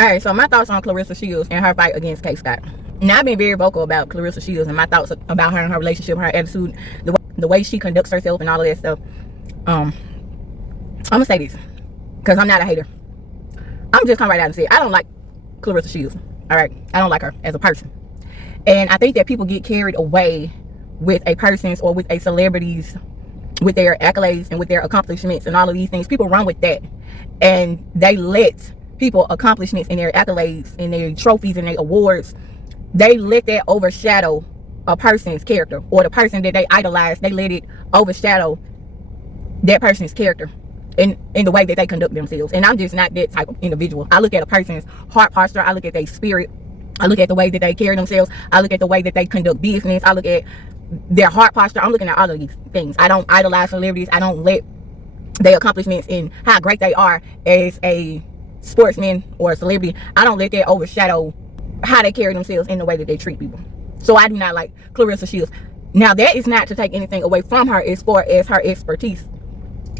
Alright, so my thoughts on Claressa Shields and her fight against Kaye Scott. Now, I've been very vocal about Claressa Shields and my thoughts about her and her relationship, her attitude, the way she conducts herself and all of that stuff. I'm gonna say this, because I'm not a hater. I'm just come right out and say I don't like Claressa Shields. Alright, I don't like her as a person. And I think that people get carried away with a person's or with a celebrity's, with their accolades and with their accomplishments and all of these things. People run with that, and they let people accomplishments and their accolades and their trophies and their awards, they let that overshadow a person's character, or the person that they idolize. They let it overshadow that person's character in the way that they conduct themselves. And I'm just not that type of individual. I look at a person's heart posture, I look at their spirit, I look at the way that they carry themselves, I look at the way that they conduct business, I look at their heart posture. I'm looking at all of these things. I don't idolize celebrities. I don't let their accomplishments and how great they are as a sportsman or a celebrity, I don't let that overshadow how they carry themselves in the way that they treat people. So I do not like Claressa Shields. Now, that is not to take anything away from her as far as her expertise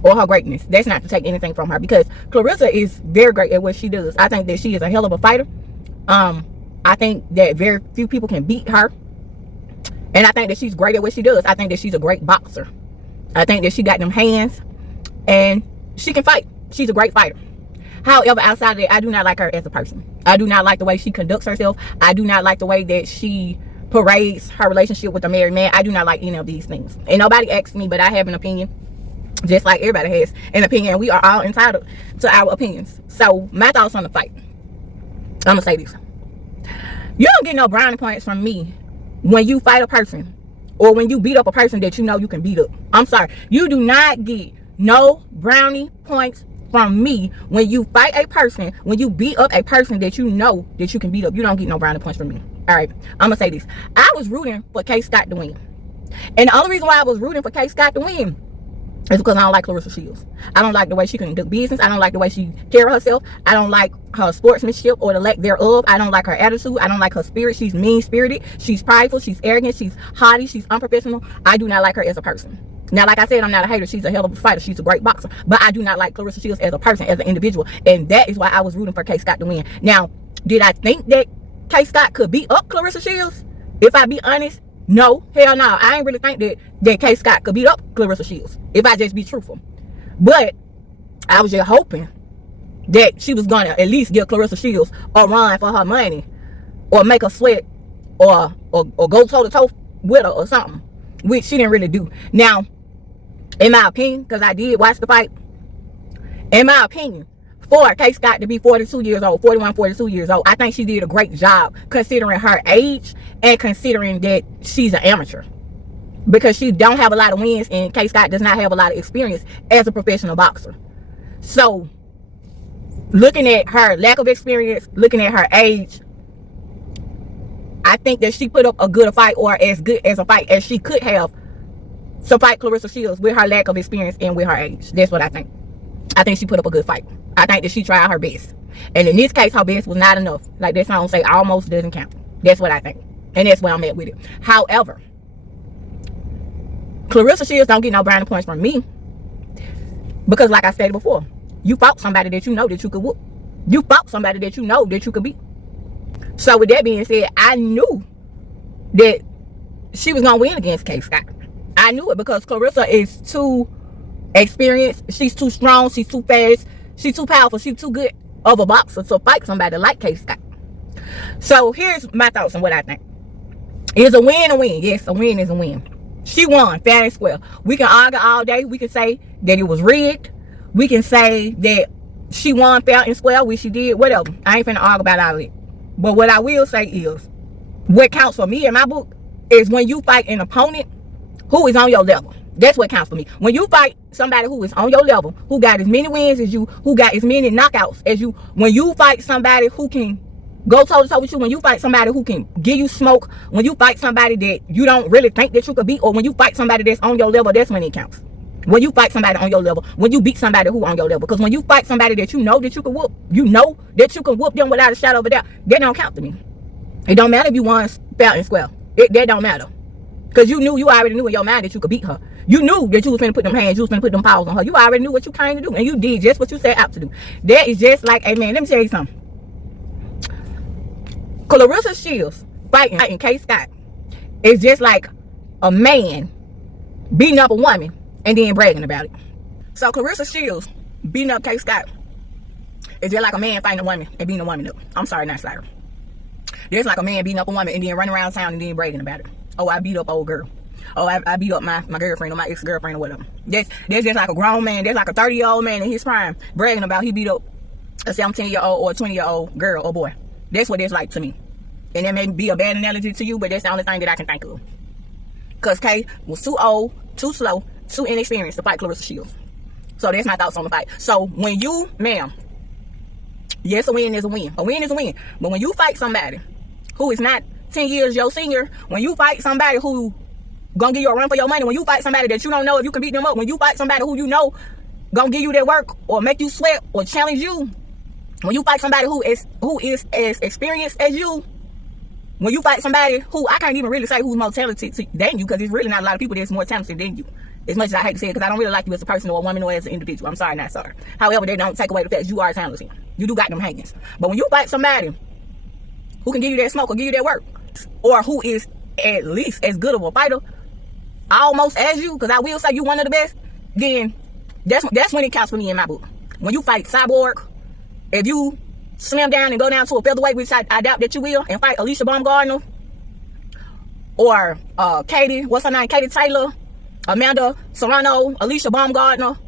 or her greatness. That's not to take anything from her, because Claressa is very great at what she does. I think that she is a hell of a fighter. I think that very few people can beat her. And I think that she's great at what she does. I think that she's a great boxer. I think that she got them hands and she can fight. She's a great fighter. However, outside of that, I do not like her as a person. I do not like the way she conducts herself. I do not like the way that she parades her relationship with a married man. I do not like any of these things. And nobody asked me, but I have an opinion. Just like everybody has an opinion. We are all entitled to our opinions. So, my thoughts on the fight. I'm going to say this. You don't get no brownie points from me when you fight a person, or when you beat up a person that you know you can beat up. I'm sorry. You do not get no brownie points from me when you fight a person, when you beat up a person that you know that you can beat up. You don't get no brownie points from me. All right, I'm gonna say this. I was rooting for Kaye Scott to win, and the only reason why I was rooting for Kaye Scott to win is because I don't like Claressa Shields. I don't like the way she conduct business. I don't like the way she carry herself. I don't like her sportsmanship or the lack thereof. I don't like her attitude. I don't like her spirit. She's mean-spirited. She's prideful. She's arrogant. She's haughty. She's unprofessional. I do not like her as a person. Now, like I said, I'm not a hater. She's a hell of a fighter. She's a great boxer. But I do not like Claressa Shields as a person, as an individual. And that is why I was rooting for Kaye Scott to win. Now, did I think that Kaye Scott could beat up Claressa Shields? If I be honest, no. Hell no. I ain't really think that Kaye Scott could beat up Claressa Shields, if I just be truthful. But I was just hoping that she was going to at least give Claressa Shields a run for her money, or make her sweat, or go toe-to-toe with her or something, which she didn't really do. Now, in my opinion, because I did watch the fight, in my opinion, for Kaye Scott to be 42 years old, 41, 42 years old, I think she did a great job considering her age and considering that she's an amateur. Because she don't have a lot of wins, and Kaye Scott does not have a lot of experience as a professional boxer. So, looking at her lack of experience, looking at her age, I think that she put up a good fight, or as good as a fight as she could have, to fight Claressa Shields with her lack of experience and with her age. That's what I think. I think she put up a good fight. I think that she tried her best. And in this case, her best was not enough. Like that song say, almost doesn't count. That's what I think. And that's where I'm at with it. However, Claressa Shields don't get no brownie points from me. Because like I said before, you fought somebody that you know that you could whoop. You fought somebody that you know that you could beat. So with that being said, I knew that she was going to win against Kaye Scott. I knew it because Claressa is too experienced. She's too strong. She's too fast. She's too powerful. She's too good of a boxer to fight somebody like Kaye Scott. So here's my thoughts on what I think. Is a win a win? Yes, a win is a win. She won fair and square. We can argue all day. We can say that it was rigged. We can say that she won fair and square, which she did, whatever. I ain't finna argue about all of it. But what I will say is, what counts for me in my book is when you fight an opponent who is on your level. That's what counts for me. When you fight somebody who is on your level, who got as many wins as you, who got as many knockouts as you, when you fight somebody who can go toe-to-toe with you, when you fight somebody who can give you smoke, when you fight somebody that you don't really think that you could beat, or when you fight somebody that's on your level, that's when it counts. When you fight somebody on your level, when you beat somebody who on your level. Because when you fight somebody that you know that you can whoop, you know that you can whoop them without a shadow of a doubt, that don't count to me. It don't matter if you won fair and square. That don't matter. Because you already knew in your mind that you could beat her. You knew that you was finna put them hands, you was finna put them paws on her. You already knew what you came to do, and you did just what you set out to do. That is just like, hey man, let me tell you something. Claressa Shields fighting Kaye Scott is just like a man beating up a woman and then bragging about it. So Claressa Shields beating up Kaye Scott is just like a man fighting a woman and beating a woman up. I'm sorry, not sorry. Just like a man beating up a woman and then running around town and then bragging about it. Oh, I beat up old girl. Oh, I beat up my girlfriend or my ex-girlfriend or whatever. That's just like a grown man. That's like a 30-year-old man in his prime bragging about he beat up a 17-year-old or a 20-year-old girl or boy. That's what it's like to me. And that may be a bad analogy to you, but that's the only thing that I can think of. Because Kaye was too old, too slow, too inexperienced to fight Claressa Shields. So that's my thoughts on the fight. So when you, ma'am, yes, a win is a win. A win is a win. But when you fight somebody who is not 10 years your senior, when you fight somebody who gonna give you a run for your money, when you fight somebody that you don't know if you can beat them up, when you fight somebody who you know gonna give you their work or make you sweat or challenge you, when you fight somebody who is as experienced as you, when you fight somebody who, I can't even really say who's more talented than you, because there's really not a lot of people that's more talented than you. As much as I hate to say it, because I don't really like you as a person or a woman or as an individual. I'm sorry, not sorry. However, they don't take away the fact you are talented. You do got them hangings. But when you fight somebody who can give you that smoke or give you that work, or who is at least as good of a fighter, almost as you, because I will say you one of the best, then that's when it counts for me in my book. When you fight Cyborg, if you slim down and go down to a featherweight, which I doubt that you will, and fight Alicia Baumgardner, or Katie, what's her name, Katie Taylor, Amanda Serrano, Alicia Baumgardner,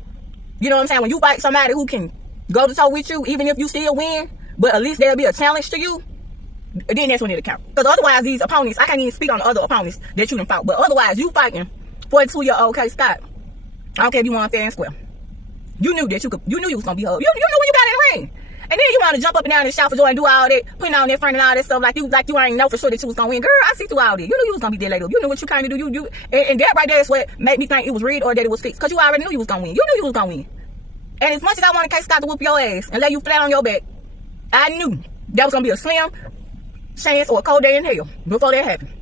you know what I'm saying? When you fight somebody who can go to toe with you, even if you still win, but at least there'll be a challenge to you, then that's when it'll count. Because otherwise, these opponents, I can't even speak on the other opponents that you done fought, but otherwise, you fighting 42-year-old Kaye Scott. I don't care if you want fair and square. You knew that you knew you was gonna be hurt. You knew when you got in the ring. And then you want to jump up and down and shout for joy and do all that, putting on that front and all that stuff like you ain't know for sure that you was gonna win. Girl, I see through all that. You knew you was gonna be dead later. You knew what you kind of do. And that right there is what made me think it was rigged or that it was fixed. Because you already knew you was gonna win. You knew you was gonna win. And as much as I wanted Kaye Scott to whoop your ass and lay you flat on your back, I knew that was gonna be a slim chance or a cold day in hell before that happened.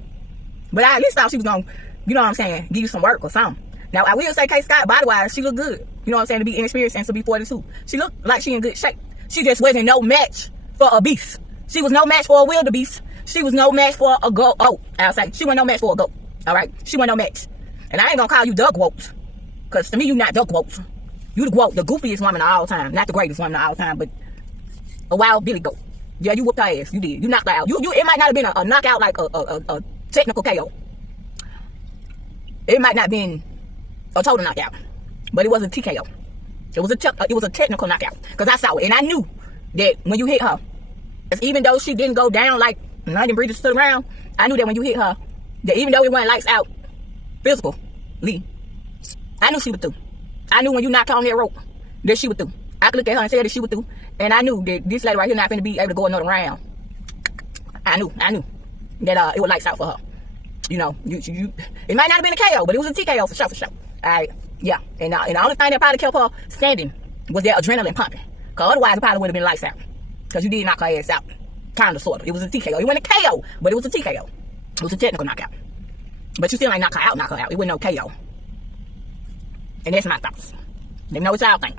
But I at least thought she was gonna, you know what I'm saying, give you some work or something. Now I will say Kaye Scott, body wise, she looked good. You know what I'm saying, to be inexperienced and to be 42. She looked like she in good shape. She just wasn't no match for a beast. She was no match for a wildebeest. She was no match for a goat. Oh, I'll say she wasn't no match for a goat. All right, she wasn't no match. And I ain't gonna call you the goat, cause to me you not the goat. You the goat, the goofiest woman of all time, not the greatest woman of all time, but a wild Billy goat. Yeah, you whooped her ass. You did. You knocked her out. It might not have been a knockout like a technical KO. It might not have been a total knockout, but it was a TKO. It was a technical knockout, because I saw it and I knew that when you hit her, even though she didn't go down like London Bridges stood around, I knew that when you hit her, that even though it wasn't lights out physically, I knew she was through. I knew when you knocked her on that rope that she was through. I could look at her and say that she was through, and I knew that this lady right here not finna be able to go another round. I knew that it was lights out for her. You know, it might not have been a KO, but it was a TKO for sure. All right, yeah. And the only thing that probably kept her standing was that adrenaline pumping. Because otherwise, it probably would have been lights out. Because you did knock her ass out. Kind of, sort of. It was a TKO. It wasn't a KO, but it was a TKO. It was a technical knockout. But you still ain't knock her out. It wasn't no KO. And that's my thoughts. Let me know what y'all think.